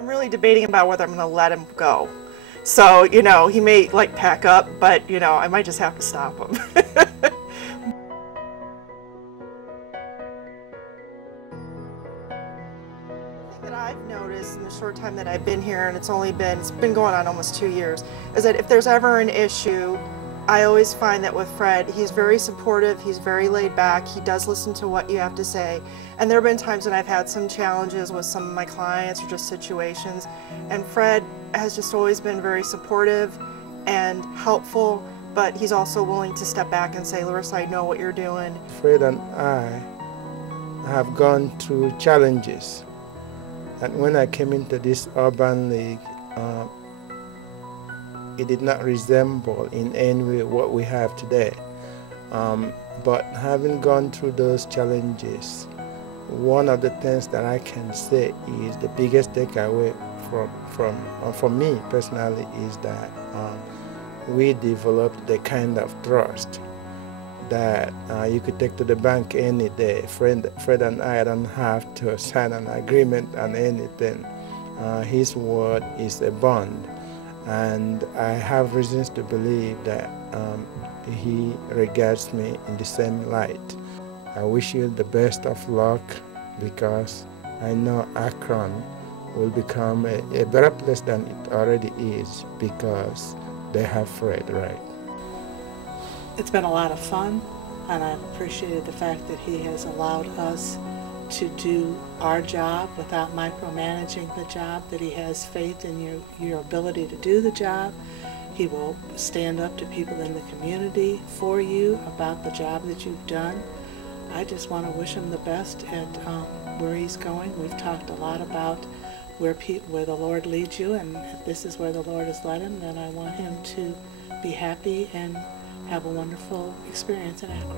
I'm really debating about whether I'm going to let him go. So, you know, he may like pack up, but, you know, I might just have to stop him. That I've noticed in the short time that I've been here, and it's been going on almost 2 years, is that if there's ever an issue, I always find that with Fred, he's very supportive, he's very laid back, he does listen to what you have to say. And there have been times when I've had some challenges with some of my clients or just situations, and Fred has just always been very supportive and helpful, but he's also willing to step back and say, Larissa, I know what you're doing. Fred and I have gone through challenges. And when I came into this urban league, it did not resemble in any way what we have today. But having gone through those challenges, one of the things that I can say is the biggest takeaway from me personally is that we developed the kind of trust that you could take to the bank any day. Fred and I don't have to sign an agreement on anything. His word is a bond. And I have reasons to believe that he regards me in the same light. I wish you the best of luck, because I know Akron will become a better place than it already is, because they have Fred, right? It's been a lot of fun, and I've appreciated the fact that he has allowed us to do our job without micromanaging the job, that he has faith in your ability to do the job. He will stand up to people in the community for you about the job that you've done. I just want to wish him the best at where he's going. We've talked a lot about where the Lord leads you, and if this is where the Lord has led him, then I want him to be happy and have a wonderful experience in Akron.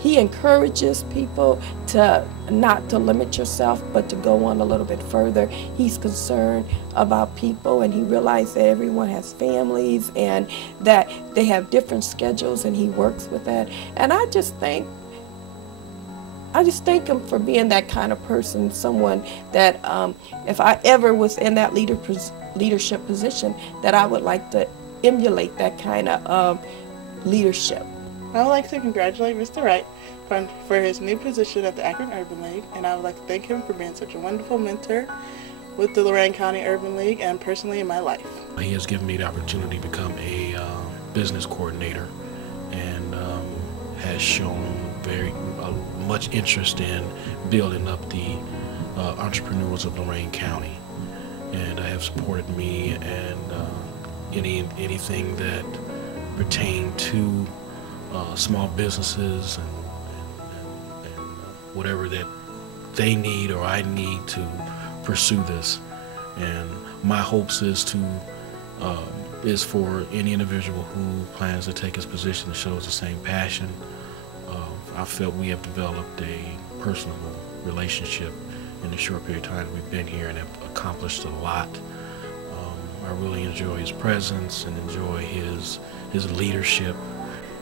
He encourages people to not to limit yourself, but to go on a little bit further. He's concerned about people, and he realizes that everyone has families and that they have different schedules, and he works with that. And I just thank him for being that kind of person, someone that if I ever was in that leadership position, that I would like to emulate that kind of leadership. I would like to congratulate Mr. Wright for his new position at the Akron Urban League, and I would like to thank him for being such a wonderful mentor with the Lorain County Urban League and personally in my life. He has given me the opportunity to become a business coordinator, and has shown very much interest in building up the entrepreneurs of Lorain County, and have supported me and anything that pertain to small businesses and whatever that they need or I need to pursue this. And my hopes is for any individual who plans to take his position and shows the same passion. I felt we have developed a personable relationship in the short period of time we've been here and have accomplished a lot. I really enjoy his presence and enjoy his leadership.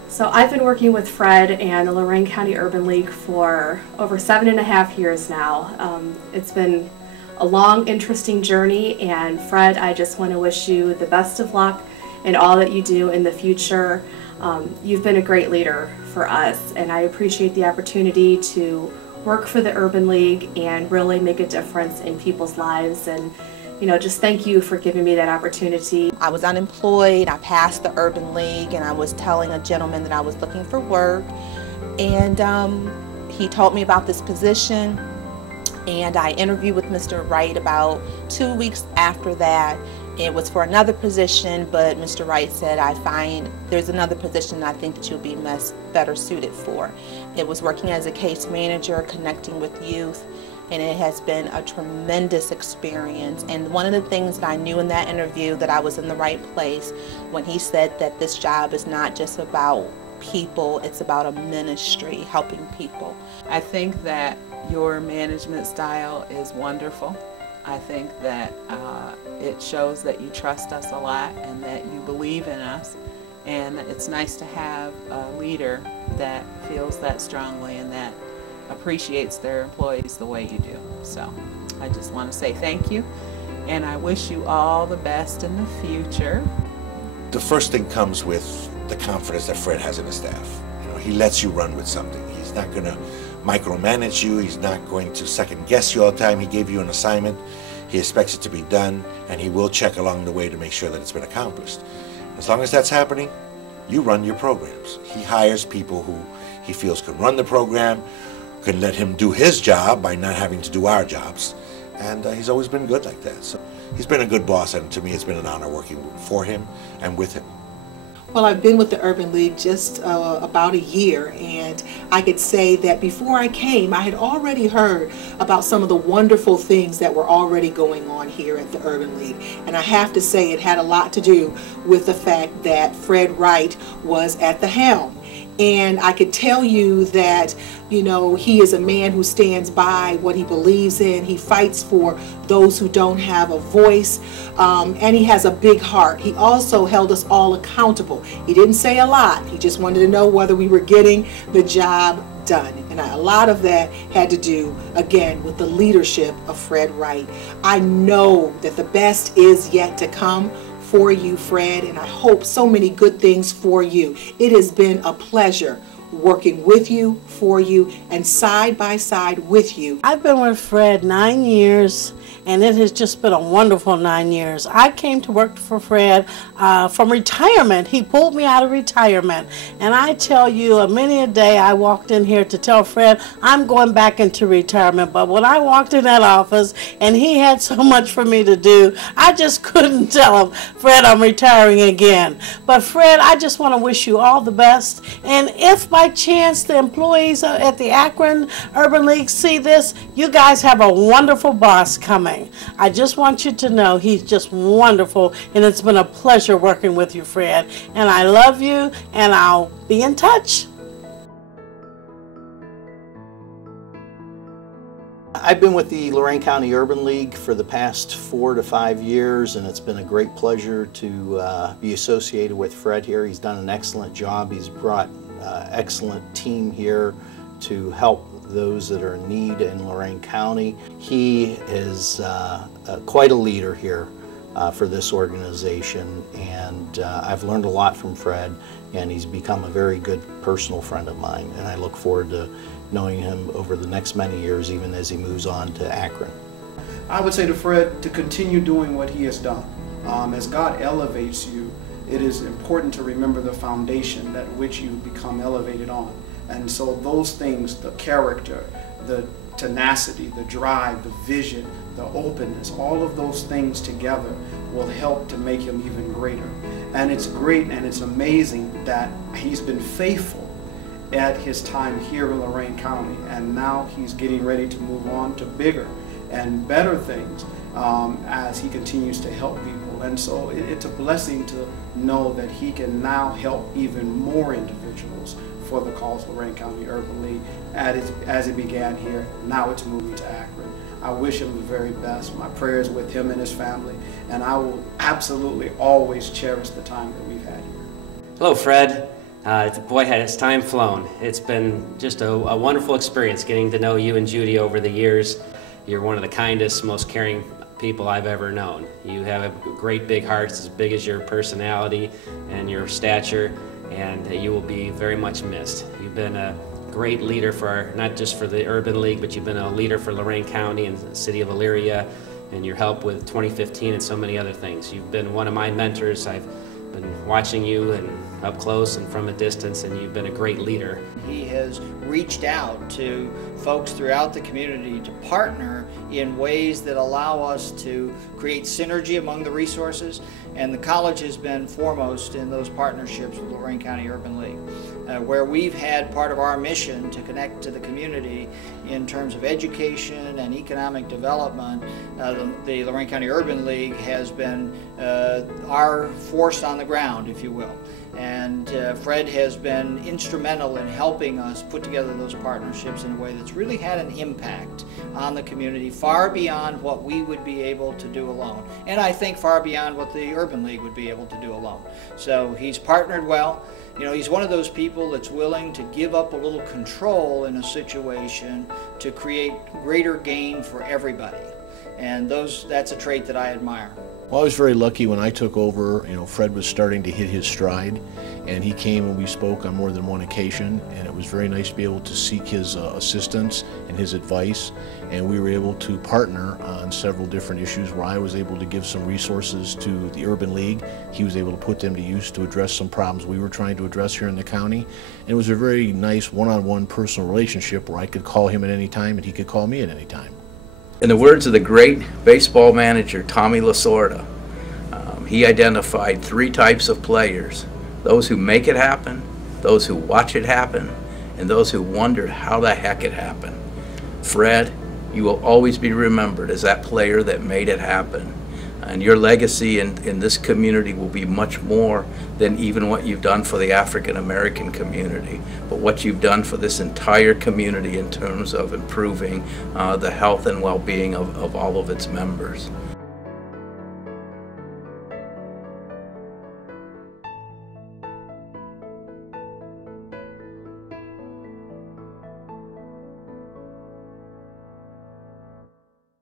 So I've been working with Fred and the Lorain County Urban League for over 7.5 years now. It's been a long, interesting journey, and Fred, I just want to wish you the best of luck in all that you do in the future. You've been a great leader for us, and I appreciate the opportunity to work for the Urban League and really make a difference in people's lives. And you know, just thank you for giving me that opportunity. I was unemployed, I passed the Urban League, and I was telling a gentleman that I was looking for work, and he told me about this position, and I interviewed with Mr. Wright about 2 weeks after that. It was for another position, but Mr. Wright said, I find there's another position I think that you'll be better suited for. It was working as a case manager, connecting with youth, and it has been a tremendous experience. And one of the things that I knew in that interview, that I was in the right place, when he said that this job is not just about people, it's about a ministry, helping people. I think that your management style is wonderful. I think that it shows that you trust us a lot and that you believe in us. And it's nice to have a leader that feels that strongly and that appreciates their employees the way you do. So I just want to say thank you, and I wish you all the best in the future. The first thing comes with the confidence that Fred has in his staff. You know, he lets you run with something. He's not going to micromanage you. He's not going to second guess you all the time. He gave you an assignment. He expects it to be done, and he will check along the way to make sure that it's been accomplished. As long as that's happening, you run your programs. He hires people who he feels can run the program, can let him do his job by not having to do our jobs. And he's always been good like that. So he's been a good boss, and to me it's been an honor working for him and with him. Well, I've been with the Urban League just about a year, and I could say that before I came, I had already heard about some of the wonderful things that were already going on here at the Urban League. And I have to say it had a lot to do with the fact that Fred Wright was at the helm. And I could tell you that, you know, he is a man who stands by what he believes in. He fights for those who don't have a voice, and he has a big heart. He also held us all accountable. He didn't say a lot. He just wanted to know whether we were getting the job done. And a lot of that had to do, again, with the leadership of Fred Wright. I know that the best is yet to come for you, Fred, and I hope so many good things for you. It has been a pleasure working with you, for you, and side by side with you. I've been with Fred 9 years, and it has just been a wonderful 9 years. I came to work for Fred from retirement. He pulled me out of retirement, and I tell you, many a day I walked in here to tell Fred I'm going back into retirement, but when I walked in that office and he had so much for me to do, I just couldn't tell him, Fred, I'm retiring again. But Fred, I just want to wish you all the best, and if by chance the employees at the Akron Urban League see this, you guys have a wonderful boss coming. I just want you to know he's just wonderful, and it's been a pleasure working with you, Fred. And I love you, and I'll be in touch. I've been with the Lorain County Urban League for the past 4 to 5 years, and it's been a great pleasure to be associated with Fred here. He's done an excellent job. He's brought excellent team here to help those that are in need in Lorain County. He is quite a leader here for this organization, and I've learned a lot from Fred, and he's become a very good personal friend of mine, and I look forward to knowing him over the next many years, even as he moves on to Akron. I would say to Fred to continue doing what he has done. As God elevates you, it is important to remember the foundation that which you become elevated on. And so those things, the character, the tenacity, the drive, the vision, the openness, all of those things together will help to make him even greater. And it's great and it's amazing that he's been faithful at his time here in Lorain County, and now he's getting ready to move on to bigger and better things as he continues to help people. And so it's a blessing to know that he can now help even more individuals for the cause of Lorain County Urban League as it began here. Now it's moving to Akron. I wish him the very best. My prayers with him and his family, and I will absolutely always cherish the time that we've had here. Hello, Fred. Boy, has time flown. It's been just a wonderful experience getting to know you and Judy over the years. You're one of the kindest, most caring people I've ever known. You have a great big heart, as big as your personality and your stature, and you will be very much missed. You've been a great leader for not just for the Urban League, but you've been a leader for Lorain County and the city of Elyria, and your help with 2015 and so many other things. You've been one of my mentors. I've been watching you and up close and from a distance, and you've been a great leader. He has reached out to folks throughout the community to partner in ways that allow us to create synergy among the resources, and the college has been foremost in those partnerships with Lorain County Urban League, where we've had part of our mission to connect to the community in terms of education and economic development. The Lorain County Urban League has been our force on the ground, if you will. And Fred has been instrumental in helping us put together those partnerships in a way that's really had an impact on the community far beyond what we would be able to do alone. And I think far beyond what the Urban League would be able to do alone. So he's partnered well. You know, he's one of those people that's willing to give up a little control in a situation to create greater gain for everybody. and that's a trait that I admire. Well, I was very lucky when I took over. Fred was starting to hit his stride, and he came and we spoke on more than one occasion, and it was very nice to be able to seek his assistance and his advice, and we were able to partner on several different issues where I was able to give some resources to the Urban League. He was able to put them to use to address some problems we were trying to address here in the county. And it was a very nice one-on-one personal relationship where I could call him at any time and he could call me at any time. In the words of the great baseball manager Tommy Lasorda, he identified 3 types of players: those who make it happen, those who watch it happen, and those who wondered how the heck it happened. Fred, you will always be remembered as that player that made it happen. And your legacy in this community will be much more than even what you've done for the African American community, but what you've done for this entire community in terms of improving the health and well-being of all of its members.